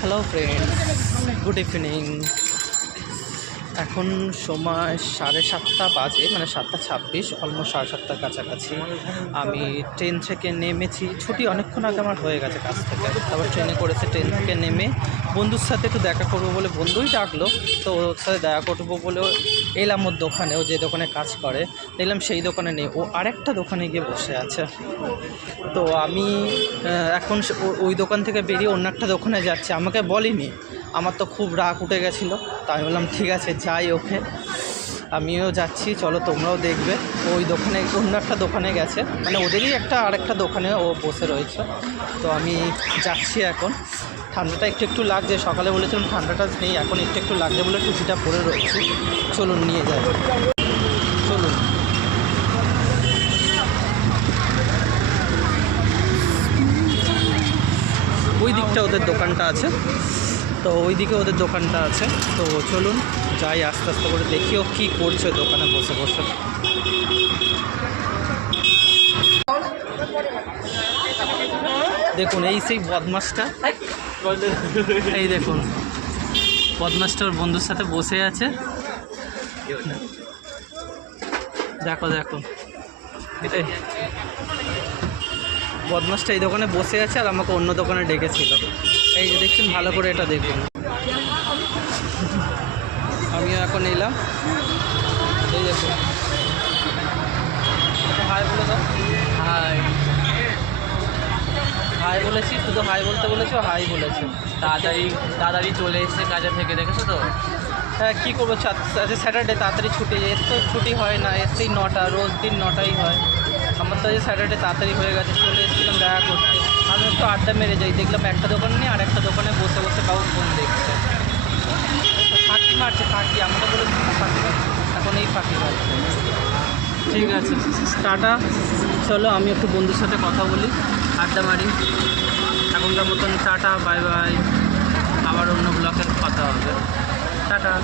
Hello friends, good evening. এখন সময় 7:30 বাজে, মানে 7:26, অলমোস্ট 7:30টার কাছাকাছি। আমি ট্রেন থেকে নেমেছি। ছুটি অনেকক্ষণ আগে আমার হয়ে গেছে কাছ থেকে, তারপর ট্রেনে করেছে। ট্রেন থেকে নেমে বন্ধুর সাথে একটু দেখা করবো বলে বন্ধুই ডাকলো, তো ওর সাথে দেখা করবো বলে এলাম ওর দোকানে। ও যে দোকানে কাজ করে দেখলাম সেই দোকানে নেই, ও আরেকটা দোকানে গিয়ে বসে আছে। তো আমি এখন ওই দোকান থেকে বেরিয়ে অন্য একটা দোকানে যাচ্ছি। আমাকে বলিনি, আমার তো খুব রাগ উঠে গেছিলো। তাই বললাম ঠিক আছে যাই, ওকে আমিও যাচ্ছি, চলো তোমরাও দেখবে। ওই দোকানে অন্য একটা দোকানে গেছে, মানে ওদেরই আরেকটা দোকানে ও বসে রয়েছে। তো আমি যাচ্ছি এখন। ঠান্ডাটা একটু একটু লাগছে, সকালে বলেছিলাম ঠান্ডাটা নেই, এখন একটু একটু লাগছে বলে টুপিটা পরে রয়েছে। চলুন নিয়ে যাই, চলুন। ওই দিকটা ওদের দোকানটা আছে, তো ওই দিকে ওদের দোকানটা আছে। তো চলুন যাই, আস্তে আস্তে করে দেখিও কী করছে দোকানে বসে বসে। দেখুন এই সেই বদমাসটা, এই দেখুন বদমাসটা ওর বন্ধুর সাথে বসে আছে। দেখো দেখো, বদমাসটা এই দোকানে বসে আছে আর আমাকে অন্য দোকানে ডেকেছিল। এই যে দেখছেন, ভালো করে এটা দেখুন। আমিও এখন এলাম, এই দেখুন। হাই বলে দাও। হাই হাই বলেছি, শুধু হাই বলতে বলেছো, হাই বলেছে। তাড়াতাড়ি চলে এসেছে কাজে থেকে, দেখেছো তো? হ্যাঁ, কী করবো, আজকে স্যাটারডে, তাড়াতাড়ি ছুটি। এর তো ছুটি হয় না, এসেই 9টা, রোজ দিন 9টাই হয়। আমার তো আজকে স্যাটারডে তাড়াতাড়ি হয়ে গেছে, চলে এসেছিলাম দেখা করতে। আমি একটু আড্ডা মেরে যাই, দেখলাম একটা দোকান নিয়ে আর একটা দোকানে বসে বসে কাউ ফোন দেখছে। ফাঁকি মারছে, ফাঁকি, আমাকে বলে ফাঁকি মারছে, এখন এই ফাঁকি মারছে। ঠিক আছে, টাটা। চলো আমি একটু বন্ধুর সাথে কথা বলি, আড্ডা মারি। এখনকার মতন টাটা, বাই বাই। আবার অন্য ব্লকের কথা হবে। টাটা।